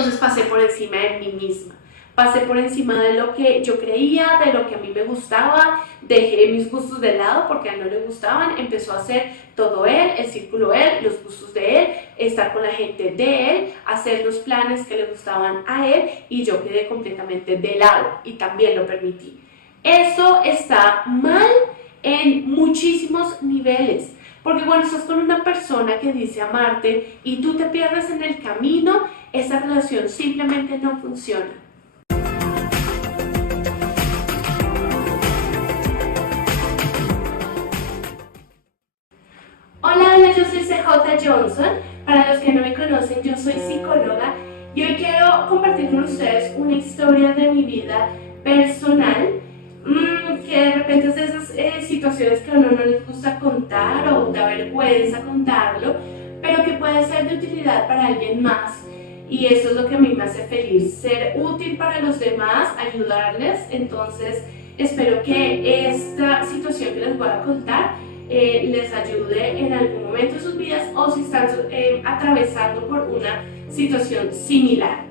Entonces pasé por encima de mí misma, pasé por encima de lo que yo creía, de lo que a mí me gustaba, dejé mis gustos de lado porque a él no le gustaban, empezó a hacer todo él, el círculo él, los gustos de él, estar con la gente de él, hacer los planes que le gustaban a él y yo quedé completamente de lado y también lo permití. Eso está mal en muchísimos niveles. Porque cuando estás con una persona que dice amarte y tú te pierdes en el camino, esa relación simplemente no funciona. Hola, yo soy CJ Johnson. Para los que no me conocen, yo soy psicóloga y hoy quiero compartir con ustedes una historia de mi vida personal que de repente es de esas situaciones que a uno no les gusta contar o da vergüenza contarlo, pero que puede ser de utilidad para alguien más. Y eso es lo que a mí me hace feliz, ser útil para los demás, ayudarles. Entonces espero que esta situación que les voy a contar les ayude en algún momento de sus vidas o si están atravesando por una situación similar.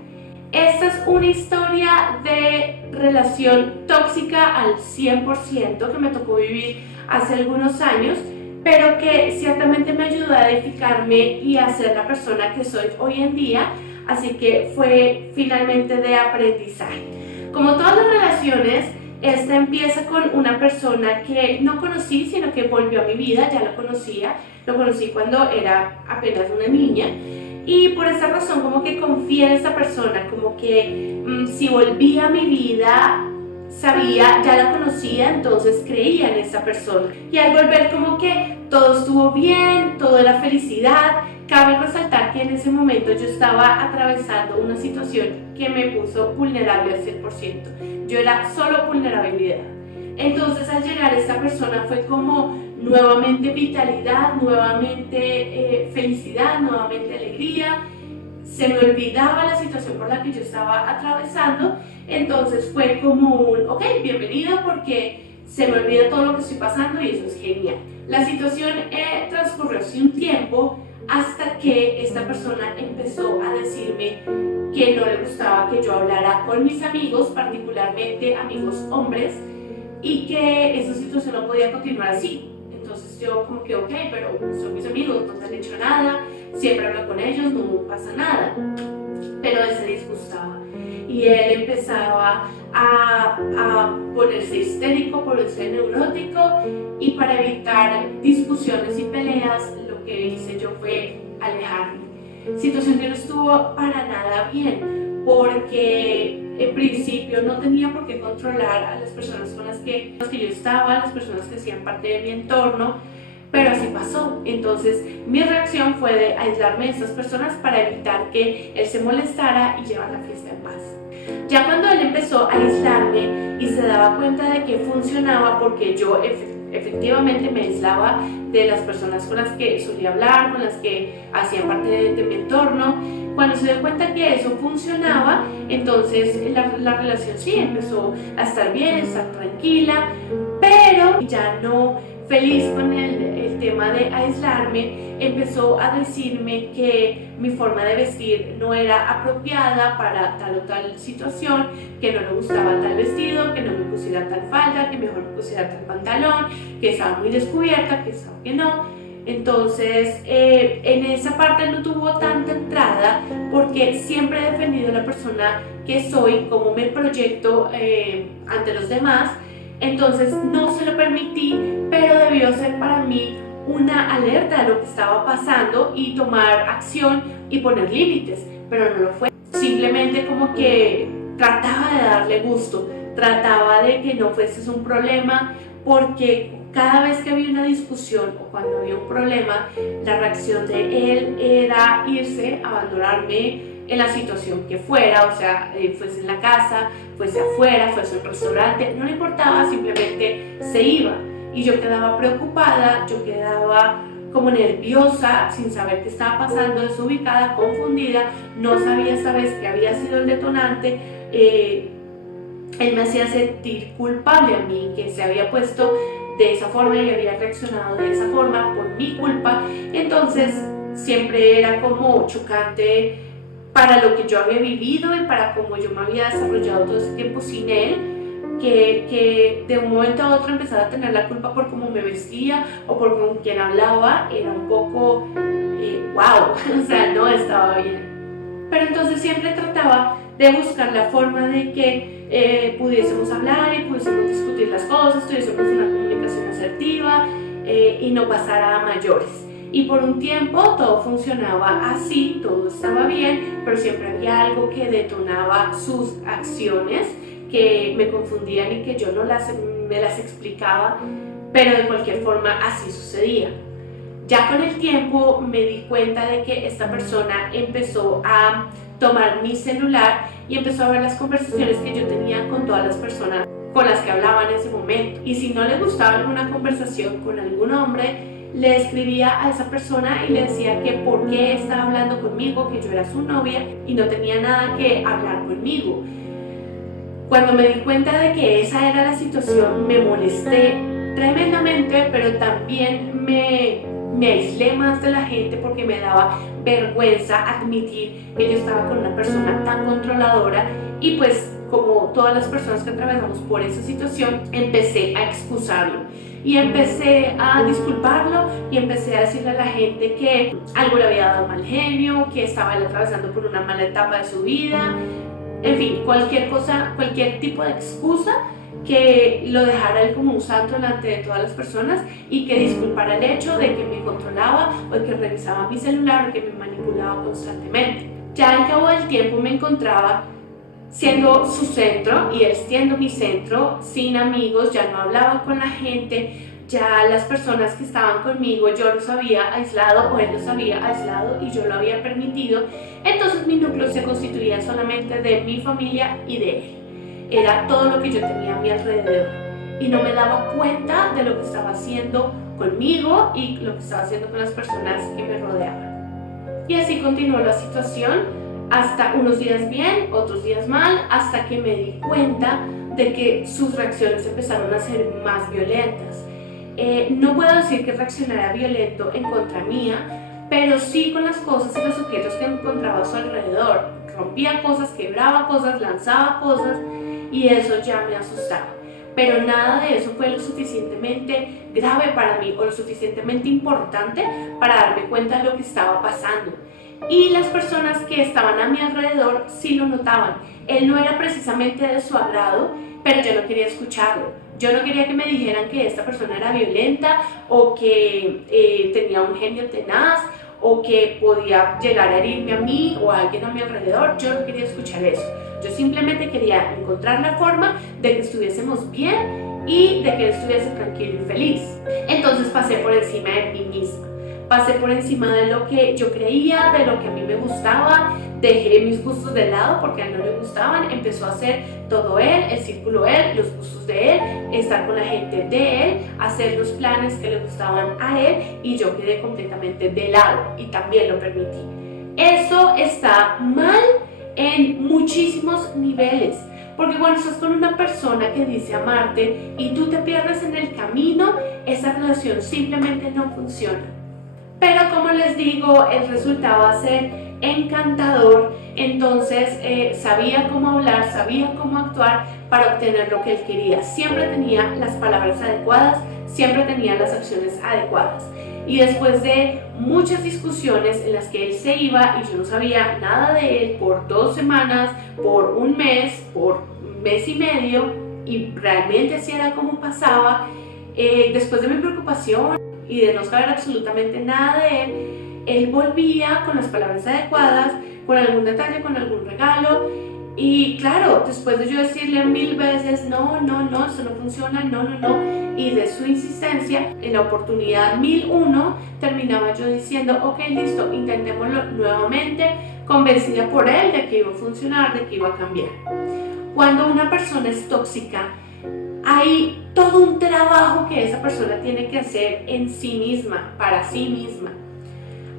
Esta es una historia de relación tóxica al 100% que me tocó vivir hace algunos años, pero que ciertamente me ayudó a edificarme y a ser la persona que soy hoy en día, así que fue finalmente de aprendizaje. Como todas las relaciones, esta empieza con una persona que no conocí, sino que volvió a mi vida, ya lo conocí cuando era apenas una niña. Y por esa razón como que confié en esta persona, como que si volvía a mi vida, sabía, ya la conocía, entonces creía en esta persona. Y al volver como que todo estuvo bien, todo era felicidad. Cabe resaltar que en ese momento yo estaba atravesando una situación que me puso vulnerable al 100%. Yo era solo vulnerabilidad. Entonces al llegar esta persona fue como nuevamente vitalidad, nuevamente felicidad, nuevamente alegría. Se me olvidaba la situación por la que yo estaba atravesando, entonces fue como un, ok, bienvenida porque se me olvida todo lo que estoy pasando y eso es genial. La situación transcurrió hace un tiempo hasta que esta persona empezó a decirme que no le gustaba que yo hablara con mis amigos, particularmente amigos hombres, y que esa situación no podía continuar así. Entonces yo como que ok, pero son mis amigos, no te han hecho nada, siempre hablo con ellos, no pasa nada. Pero él se disgustaba y él empezaba a ponerse histérico, ponerse neurótico, y para evitar discusiones y peleas lo que hice yo fue alejarme. Situación que no estuvo para nada bien, porque en principio no tenía por qué controlar a las personas con las que yo estaba, las personas que hacían parte de mi entorno, pero así pasó. Entonces mi reacción fue de aislarme de esas personas para evitar que él se molestara y llevar la fiesta en paz. Ya cuando él empezó a aislarme y se daba cuenta de que funcionaba, porque yo efectivamente me aislaba de las personas con las que solía hablar, con las que hacían parte de mi entorno, cuando se dio cuenta que eso funcionaba, entonces la relación sí empezó a estar bien, a estar tranquila, pero ya no feliz con el tema de aislarme, empezó a decirme que mi forma de vestir no era apropiada para tal o tal situación, que no le gustaba tal vestido, que no me pusiera tal falda, que mejor me pusiera tal pantalón, que estaba muy descubierta, que estaba que no. Entonces en esa parte no tuvo tanta entrada porque siempre he defendido a la persona que soy, cómo me proyecto ante los demás. Entonces no se lo permití, pero debió ser para mí una alerta de lo que estaba pasando y tomar acción y poner límites, pero no lo fue. Simplemente como que trataba de darle gusto, trataba de que no fuese un problema, porque cada vez que había una discusión o cuando había un problema, la reacción de él era irse, abandonarme en la situación que fuera, o sea, fuese en la casa, fuese afuera, fuese en un restaurante, no le importaba, simplemente se iba. Y yo quedaba preocupada, yo quedaba como nerviosa, sin saber qué estaba pasando, desubicada, confundida, no sabía esta vez qué había sido el detonante. Él me hacía sentir culpable a mí, que se había puesto de esa forma y había reaccionado de esa forma por mi culpa. Entonces siempre era como chocante para lo que yo había vivido y para cómo yo me había desarrollado todo ese tiempo sin él, que de un momento a otro empezara a tener la culpa por cómo me vestía o por con quién hablaba, era un poco wow, o sea, no estaba bien. Pero entonces siempre trataba de buscar la forma de que pudiésemos hablar y pudiésemos discutir las cosas, tuviésemos una comunicación asertiva y no pasara a mayores. Y por un tiempo todo funcionaba así, todo estaba bien, pero siempre había algo que detonaba sus acciones, que me confundían y que yo no me las explicaba, pero de cualquier forma así sucedía. Ya con el tiempo me di cuenta de que esta persona empezó a tomar mi celular y empezó a ver las conversaciones que yo tenía con todas las personas con las que hablaba en ese momento. Y si no le gustaba alguna conversación con algún hombre, le escribía a esa persona y le decía que por qué estaba hablando conmigo, que yo era su novia y no tenía nada que hablar conmigo. Cuando me di cuenta de que esa era la situación, me molesté tremendamente, pero también me aislé más de la gente porque me daba vergüenza admitir que yo estaba con una persona tan controladora. Y pues, como todas las personas que atravesamos por esa situación, empecé a excusarlo y empecé a disculparlo y empecé a decirle a la gente que algo le había dado mal genio, que estaba él atravesando por una mala etapa de su vida, en fin, cualquier cosa, cualquier tipo de excusa que lo dejara él como un santo delante de todas las personas y que disculpara el hecho de que me controlaba o de que revisaba mi celular o que me manipulaba constantemente. Ya al cabo del tiempo me encontraba siendo su centro y él siendo mi centro, sin amigos, ya no hablaba con la gente, ya las personas que estaban conmigo yo los había aislado o él los había aislado y yo lo había permitido. Entonces mi núcleo se constituía solamente de mi familia y de él. Era todo lo que yo tenía a mi alrededor y no me daba cuenta de lo que estaba haciendo conmigo y lo que estaba haciendo con las personas que me rodeaban. Y así continuó la situación hasta unos días bien, otros días mal, hasta que me di cuenta de que sus reacciones empezaron a ser más violentas. No puedo decir que reaccionara violento en contra mía, pero sí con las cosas y los objetos que encontraba a su alrededor. Rompía cosas, quebraba cosas, lanzaba cosas y eso ya me asustaba. Pero nada de eso fue lo suficientemente grave para mí o lo suficientemente importante para darme cuenta de lo que estaba pasando. Y las personas que estaban a mi alrededor sí lo notaban. Él no era precisamente de su agrado, pero yo no quería escucharlo. Yo no quería que me dijeran que esta persona era violenta o que tenía un genio tenaz o que podía llegar a herirme a mí o a alguien a mi alrededor. Yo no quería escuchar eso. Yo simplemente quería encontrar la forma de que estuviésemos bien y de que él estuviese tranquilo y feliz. Entonces pasé por encima de mí misma. Pasé por encima de lo que yo creía, de lo que a mí me gustaba, dejé mis gustos de lado porque a él no le gustaban, empezó a hacer todo él, el círculo él, los gustos de él, estar con la gente de él, hacer los planes que le gustaban a él y yo quedé completamente de lado y también lo permití. Eso está mal en muchísimos niveles, porque cuando estás con una persona que dice amarte y tú te pierdes en el camino, esa relación simplemente no funciona. Pero como les digo, el resultado va a ser encantador, entonces sabía cómo hablar, sabía cómo actuar para obtener lo que él quería. Siempre tenía las palabras adecuadas, siempre tenía las acciones adecuadas. Y después de muchas discusiones en las que él se iba y yo no sabía nada de él por 2 semanas, por un mes y medio, y realmente así era como pasaba, después de mi preocupación y de no saber absolutamente nada de él volvía con las palabras adecuadas, con algún detalle, con algún regalo. Y claro, después de yo decirle 1000 veces, no, esto no funciona, no, y de su insistencia, en la oportunidad 1001, terminaba yo diciendo, ok, listo, intentémoslo nuevamente, convencida por él de que iba a funcionar, de que iba a cambiar. Cuando una persona es tóxica, hay todo un trabajo que esa persona tiene que hacer en sí misma, para sí misma.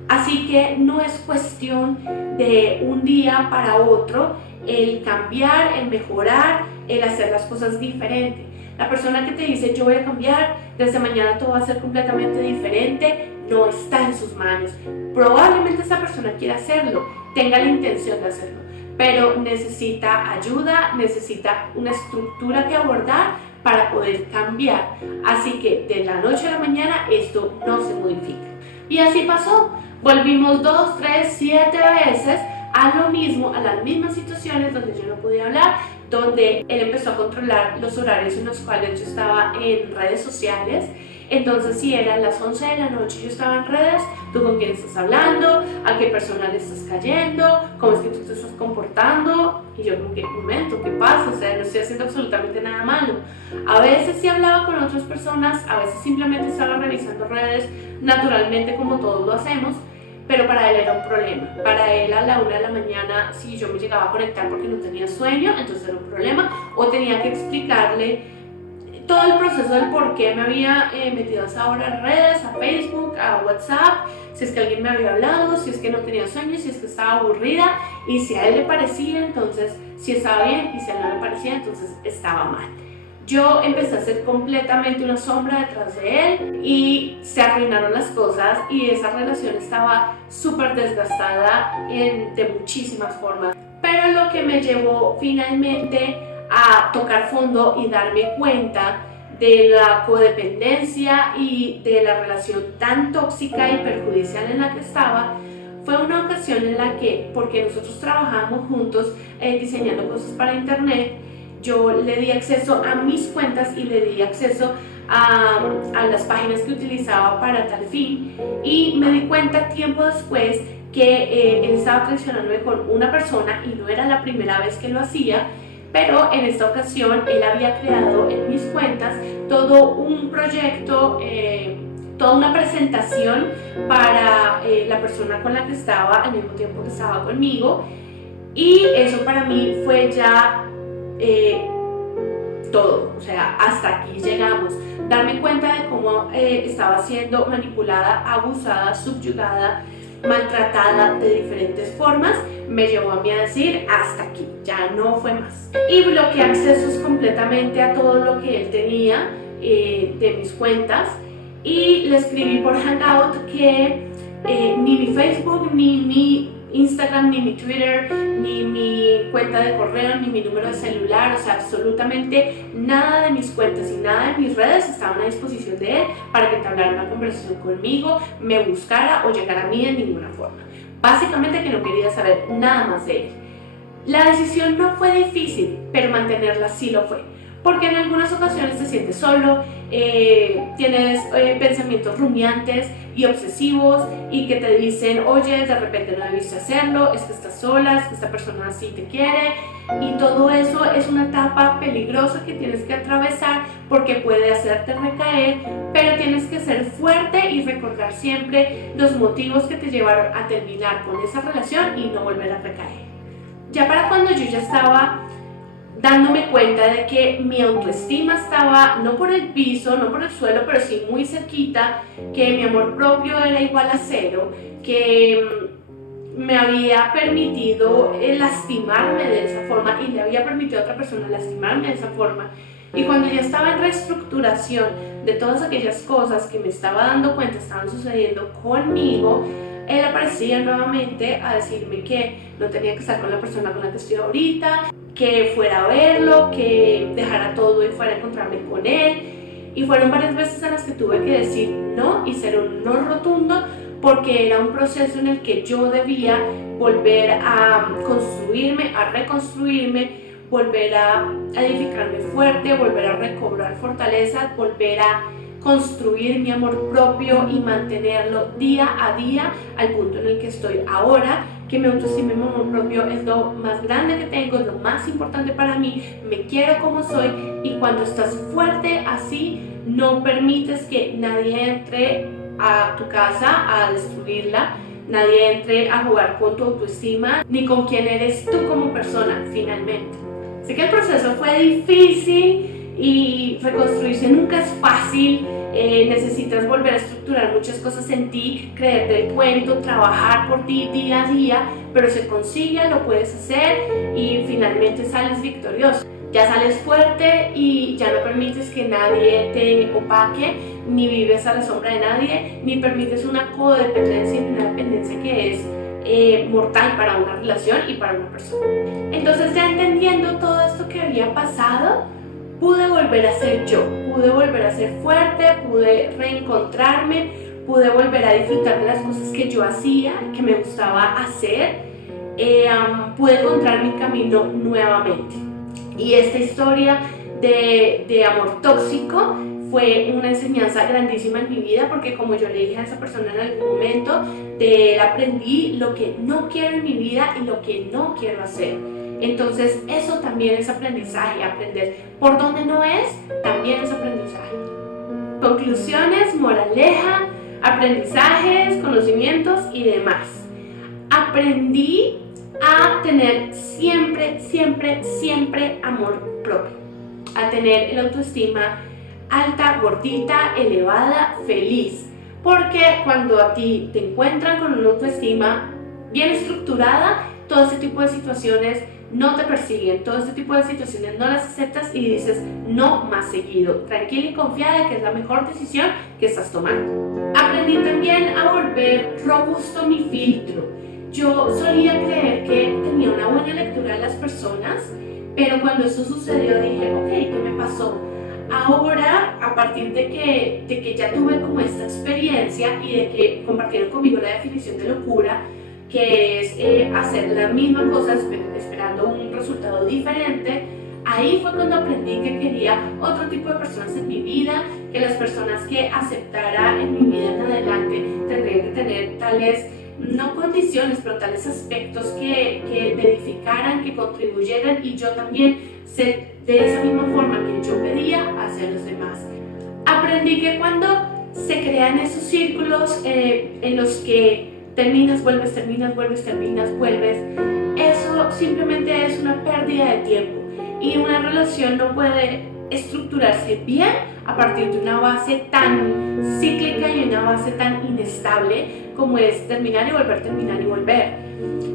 Así que no es cuestión de un día para otro el cambiar, el mejorar, el hacer las cosas diferente. La persona que te dice yo voy a cambiar, desde mañana todo va a ser completamente diferente, no está en sus manos. Probablemente esa persona quiera hacerlo, tenga la intención de hacerlo, pero necesita ayuda, necesita una estructura que abordar para poder cambiar. Así que de la noche a la mañana esto no se modifica. Y así pasó. Volvimos 2, 3, 7 veces a lo mismo, a las mismas situaciones donde yo no podía hablar, donde él empezó a controlar los horarios en los cuales yo estaba en redes sociales. Entonces, si eran las 11 de la noche y yo estaba en redes, ¿tú con quién estás hablando? ¿A qué persona le estás cayendo? ¿Cómo es que tú te estás comportando? Y yo como que, un momento, ¿qué pasa? O sea, no estoy haciendo absolutamente nada malo. A veces sí hablaba con otras personas, a veces simplemente estaba revisando redes, naturalmente como todos lo hacemos, pero para él era un problema. Para él a la 1 de la mañana, si yo me llegaba a conectar porque no tenía sueño, entonces era un problema, o tenía que explicarle todo el proceso del por qué me había metido a esa hora en redes, a Facebook, a WhatsApp, si es que alguien me había hablado, si es que no tenía sueño, si es que estaba aburrida, y si a él le parecía, entonces si estaba bien, y si a él no le parecía, entonces estaba mal. Yo empecé a ser completamente una sombra detrás de él y se arruinaron las cosas y esa relación estaba súper desgastada de muchísimas formas. Pero lo que me llevó finalmente a tocar fondo y darme cuenta de la codependencia y de la relación tan tóxica y perjudicial en la que estaba, fue una ocasión en la que, porque nosotros trabajábamos juntos diseñando cosas para internet, yo le di acceso a mis cuentas y le di acceso a las páginas que utilizaba para tal fin, y me di cuenta tiempo después que él estaba traicionándome con una persona y no era la primera vez que lo hacía. Pero en esta ocasión él había creado en mis cuentas todo un proyecto, toda una presentación para la persona con la que estaba al mismo tiempo que estaba conmigo, y eso para mí fue ya todo. O sea, hasta aquí llegamos. Darme cuenta de cómo estaba siendo manipulada, abusada, subyugada, maltratada de diferentes formas, me llevó a mí a decir hasta aquí, ya no fue más, y bloqueé accesos completamente a todo lo que él tenía de mis cuentas, y le escribí por Hangout que ni mi Facebook, ni mi Instagram, ni mi Twitter, ni mi cuenta de correo, ni mi número de celular, o sea, absolutamente nada de mis cuentas y nada de mis redes estaban a disposición de él para que entablara una conversación conmigo, me buscara o llegara a mí de ninguna forma. Básicamente que no quería saber nada más de él. La decisión no fue difícil, pero mantenerla sí lo fue, porque en algunas ocasiones te sientes solo, tienes pensamientos rumiantes y obsesivos y que te dicen, oye, de repente no debiste hacerlo, es que estás sola, es que esta persona sí te quiere, y todo eso es una etapa peligrosa que tienes que atravesar porque puede hacerte recaer, pero tienes que ser fuerte y recordar siempre los motivos que te llevaron a terminar con esa relación y no volver a recaer. Ya para cuando yo ya estaba dándome cuenta de que mi autoestima estaba no por el piso, no por el suelo, pero sí muy cerquita, que mi amor propio era igual a cero, que me había permitido lastimarme de esa forma y le había permitido a otra persona lastimarme de esa forma. Y cuando ya estaba en reestructuración de todas aquellas cosas que me estaba dando cuenta estaban sucediendo conmigo, él aparecía nuevamente a decirme que no tenía que estar con la persona con la que estoy ahorita, que fuera a verlo, que dejara todo y fuera a encontrarme con él. Y fueron varias veces en las que tuve que decir no y ser un no rotundo, porque era un proceso en el que yo debía volver a construirme, a reconstruirme, volver a edificarme fuerte, volver a recobrar fortaleza, volver a construir mi amor propio y mantenerlo día a día al punto en el que estoy ahora, que mi autoestima y mi amor propio es lo más grande que tengo, es lo más importante para mí, me quiero como soy, y cuando estás fuerte así, no permites que nadie entre a tu casa a destruirla, nadie entre a jugar con tu autoestima, ni con quién eres tú como persona finalmente. Sé que el proceso fue difícil y reconstruirse nunca es fácil, necesitas volver a estructurar muchas cosas en ti, creerte el cuento, trabajar por ti día a día, pero se consigue, lo puedes hacer y finalmente sales victorioso. Ya sales fuerte y ya no permites que nadie te opaque, ni vives a la sombra de nadie, ni permites una codependencia y una dependencia que es mortal para una relación y para una persona. Entonces, ya entendiendo todo esto que había pasado, pude volver a ser yo, pude volver a ser fuerte, pude reencontrarme, pude volver a disfrutar de las cosas que yo hacía, que me gustaba hacer, pude encontrar mi camino nuevamente. Y esta historia de amor tóxico fue una enseñanza grandísima en mi vida, porque como yo le dije a esa persona en algún momento, de él aprendí lo que no quiero en mi vida y lo que no quiero hacer. Entonces eso también es aprendizaje, aprender por dónde no es, también es aprendizaje. Conclusiones, moraleja, aprendizajes, conocimientos y demás. Aprendí a tener siempre, siempre, siempre amor propio, a tener el autoestima alta, gordita, elevada, feliz. Porque cuando a ti te encuentran con una autoestima bien estructurada, todo este tipo de situaciones no te persiguen, todo este tipo de situaciones no las aceptas y dices no más seguido, tranquila y confiada de que es la mejor decisión que estás tomando. Aprendí también a volver robusto mi filtro. Yo solía creer que tenía una buena lectura de las personas, pero cuando eso sucedió dije, ok, ¿qué me pasó? Ahora, a partir de que ya tuve como esta experiencia y de que compartieron conmigo la definición de locura, que es hacer la misma cosa esperando un resultado diferente, ahí fue cuando aprendí que quería otro tipo de personas en mi vida, que las personas que aceptara en mi vida en adelante tendrían que tener tales, no condiciones, pero tales aspectos que me edificaran, que contribuyeran y yo también ser de esa misma forma que yo pedía hacia los demás. Aprendí que cuando se crean esos círculos en los que terminas, vuelves, terminas, vuelves, terminas, vuelves, eso simplemente es una pérdida de tiempo y una relación no puede estructurarse bien a partir de una base tan cíclica y una base tan inestable como es terminar y volver, terminar y volver.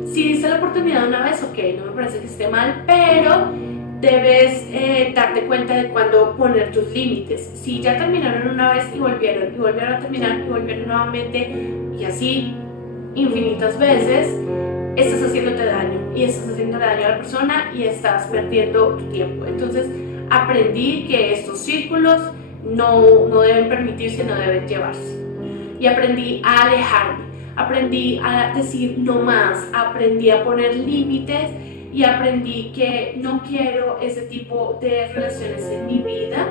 Si diste la oportunidad una vez, ok, no me parece que esté mal, pero debes darte cuenta de cuándo poner tus límites. Si ya terminaron una vez y volvieron a terminar y volvieron nuevamente y así infinitas veces, estás haciéndote daño y estás haciendo daño a la persona y estás perdiendo tu tiempo. Entonces aprendí que estos círculos no deben permitirse, no deben llevarse. Y aprendí a alejarme, aprendí a decir no más, aprendí a poner límites y aprendí que no quiero ese tipo de relaciones en mi vida.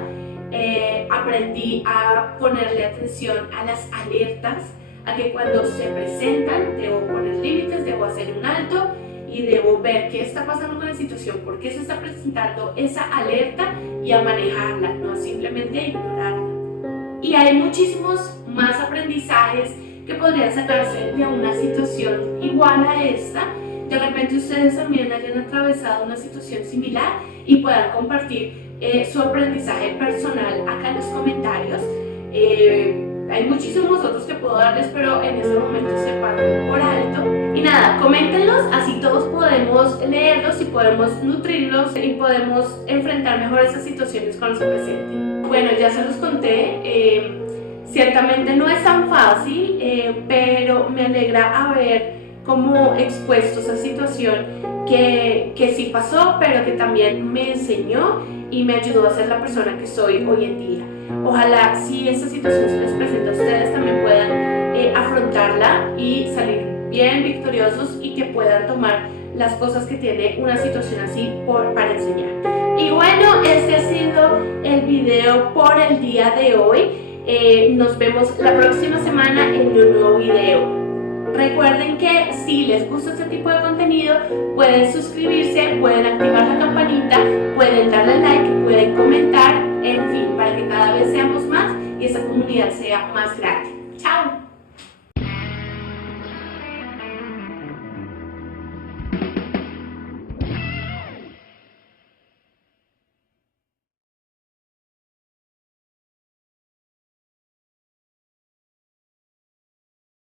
Aprendí a ponerle atención a las alertas, a que cuando se presentan debo poner límites, debo hacer un alto y debo ver qué está pasando con la situación, por qué se está presentando esa alerta y a manejarla, no simplemente a ignorarla. Y hay muchísimos más aprendizajes que podrían sacarse de una situación igual a esta. De repente ustedes también hayan atravesado una situación similar y puedan compartir su aprendizaje personal acá en los comentarios. Hay muchísimos otros que puedo darles, pero en este momento se pasan por alto. Y nada, coméntenlos, así todos podemos leerlos y podemos nutrirlos y podemos enfrentar mejor esas situaciones cuando se presenten. Bueno, ya se los conté, ciertamente no es tan fácil, pero me alegra haber como expuesto esa situación que sí pasó, pero que también me enseñó y me ayudó a ser la persona que soy hoy en día. Ojalá si esta situación se les presenta a ustedes también puedan afrontarla y salir bien victoriosos y que puedan tomar las cosas que tiene una situación así para enseñar. Y bueno, este ha sido el video por el día de hoy. Nos vemos la próxima semana en un nuevo video. Recuerden que si les gusta este tipo de contenido, pueden suscribirse, pueden activar la campanita, pueden darle like, pueden comentar, en fin, para que cada vez seamos más y esta comunidad sea más grande.